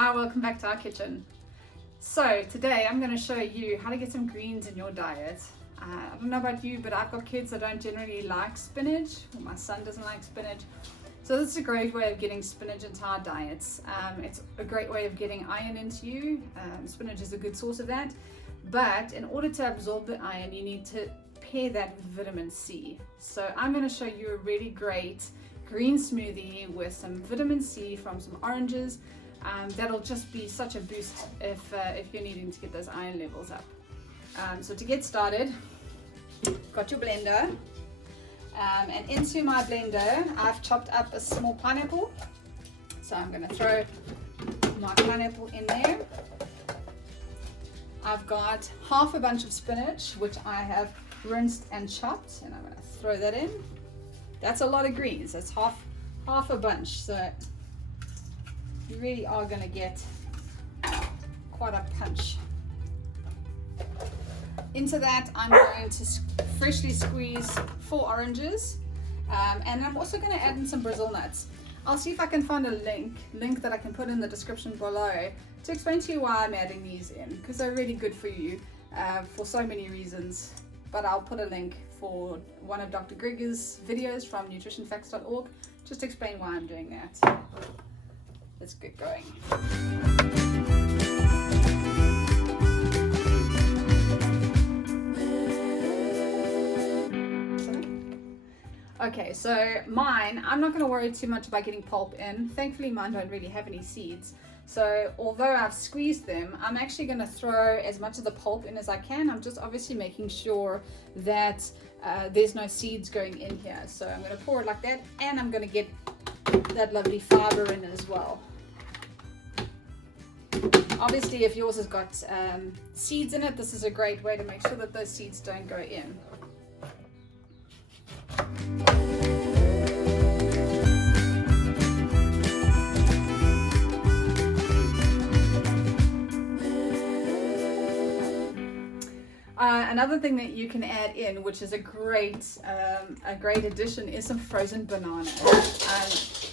Hi, welcome back to our kitchen. So today I'm going to show you how to get some greens in your diet. I don't know about you, but I've got kids that don't generally like spinach, or my son doesn't like spinach. So this is a great way of getting spinach into our diets. It's a great way of getting iron into you. Spinach is a good source of that. But in order to absorb the iron, you need to pair that with vitamin C. So I'm going to show you a really great green smoothie with some vitamin C from some oranges. That'll just be such a boost if you're needing to get those iron levels up. So to get started, got your blender, and into my blender I've chopped up a small pineapple. So I'm going to throw my pineapple in there. I've got half a bunch of spinach, which I have rinsed and chopped, and I'm going to throw that in. That's a lot of greens. That's half a bunch, so you really are going to get quite a punch. Into that I'm going to freshly squeeze 4 oranges, and I'm also going to add in some Brazil nuts. I'll see if I can find a link that I can put in the description below to explain to you why I'm adding these in, because they're really good for you for so many reasons. But I'll put a link for one of Dr. Gregor's videos from nutritionfacts.org just to explain why I'm doing that. Let's get going. Okay, so mine, I'm not going to worry too much about getting pulp in. Thankfully mine don't really have any seeds. So although I've squeezed them, I'm actually going to throw as much of the pulp in as I can. I'm just obviously making sure that there's no seeds going in here. So I'm going to pour it like that, and I'm going to get that lovely fiber in as well. Obviously if yours has got seeds in it, this is a great way to make sure that those seeds don't go in. Another thing that you can add in, which is a great addition, is some frozen bananas.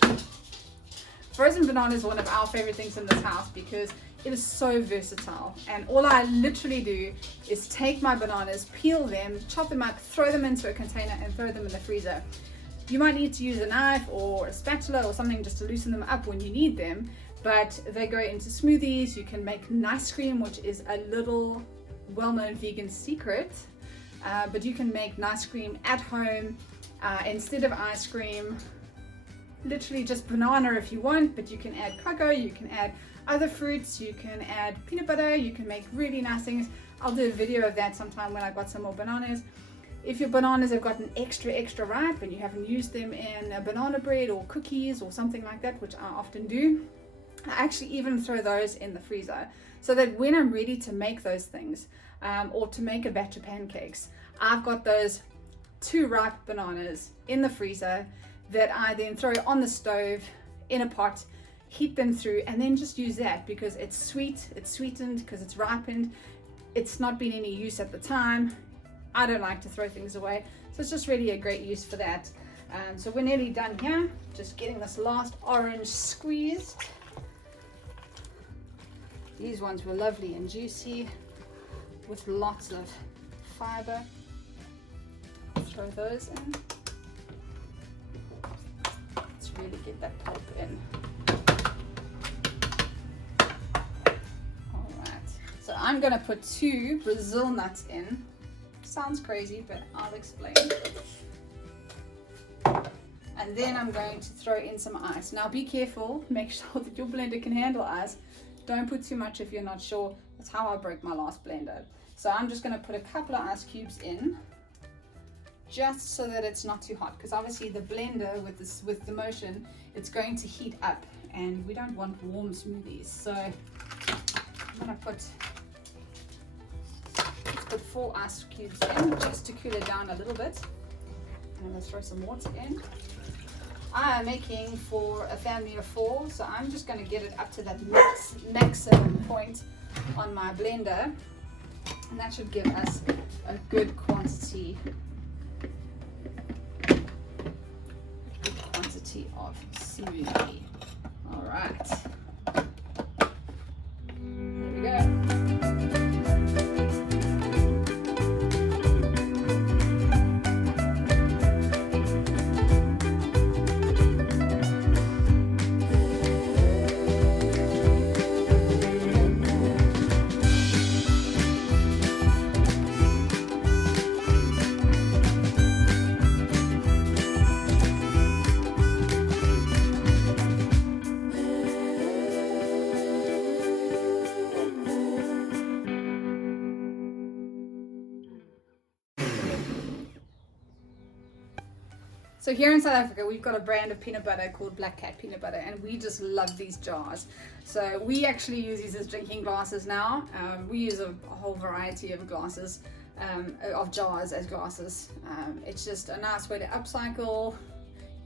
Frozen banana is one of our favorite things in this house because it is so versatile, and all I literally do is take my bananas, peel them, chop them up, throw them into a container and throw them in the freezer. You might need to use a knife or a spatula or something just to loosen them up when you need them, but they go into smoothies. You can make nice cream, which is a little well-known vegan secret, but you can make nice cream at home instead of ice cream. Literally just banana if you want, but you can add cocoa, you can add other fruits, you can add peanut butter, you can make really nice things. I'll do a video of that sometime when I've got some more bananas. If your bananas have gotten extra ripe and you haven't used them in a banana bread or cookies or something like that, which I often do, I actually even throw those in the freezer so that when I'm ready to make those things, or to make a batch of pancakes, I've got those 2 ripe bananas in the freezer that I then throw on the stove in a pot, heat them through, and then just use that because it's sweet, it's sweetened because it's ripened, it's not been any use at the time. I don't like to throw things away, so it's just really a great use for that. So we're nearly done here, just getting this last orange squeezed. These ones were lovely and juicy with lots of fiber. Throw those in. Let's really get that pulp in. Alright, so I'm going to put 2 Brazil nuts in. Sounds crazy, but I'll explain. And then I'm going to throw in some ice. Now be careful, make sure that your blender can handle ice. Don't put too much if you're not sure. That's how I broke my last blender. So I'm just going to put a couple of ice cubes in, just so that it's not too hot, because obviously the blender with the motion, it's going to heat up, and we don't want warm smoothies. So I'm going to let's put 4 ice cubes in just to cool it down a little bit. I'm going to throw some water in. I am making for a family of 4, so I'm just going to get it up to that maximum point on my blender, and that should give us a good quantity of smoothie. All right. So here in South Africa, we've got a brand of peanut butter called Black Cat peanut butter, and we just love these jars. So we actually use these as drinking glasses now. We use a whole variety of glasses, of jars as glasses. It's just a nice way to upcycle.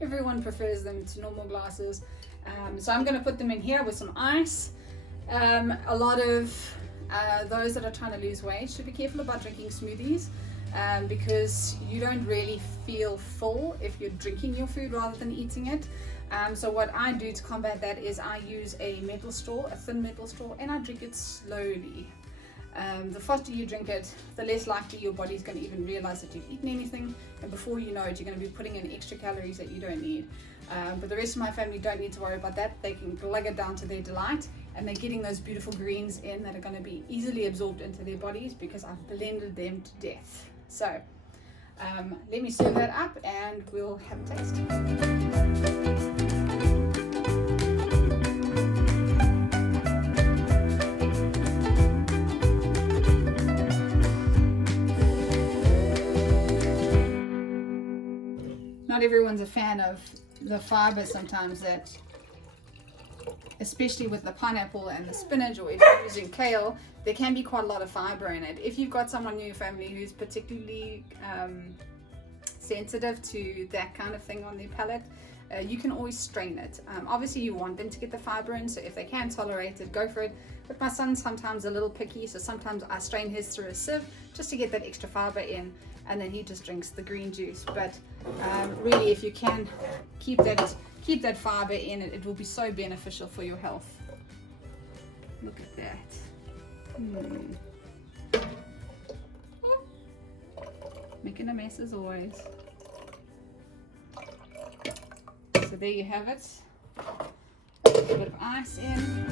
Everyone prefers them to normal glasses. So I'm going to put them in here with some ice. A lot of those that are trying to lose weight should be careful about drinking smoothies. Because you don't really feel full if you're drinking your food rather than eating it. So what I do to combat that is I use a metal straw, a thin metal straw, and I drink it slowly. The faster you drink it, the less likely your body's going to even realize that you've eaten anything, and before you know it, you're going to be putting in extra calories that you don't need. But the rest of my family don't need to worry about that. They can glug it down to their delight, and they're getting those beautiful greens in that are going to be easily absorbed into their bodies because I've blended them to death. So let me serve that up and we'll have a taste. Not everyone's a fan of the fiber sometimes, that especially with the pineapple and the spinach, or if you're using kale, there can be quite a lot of fiber in it. If you've got someone in your family who's particularly sensitive to that kind of thing on their palate, you can always strain it. Obviously you want them to get the fiber in, so if they can tolerate it, go for it. But my son's sometimes a little picky, so sometimes I strain his through a sieve just to get that extra fiber in, and then he just drinks the green juice. But really, if you can keep that fiber in it, it will be so beneficial for your health. Look at that. Making a mess as always. So there you have it. A bit of ice in.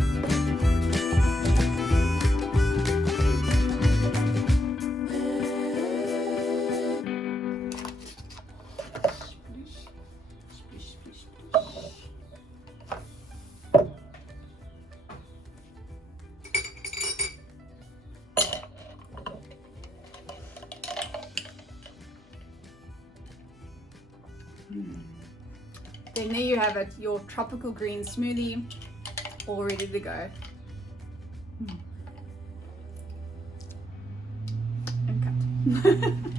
Then there you have it, your tropical green smoothie, all ready to go. And cut.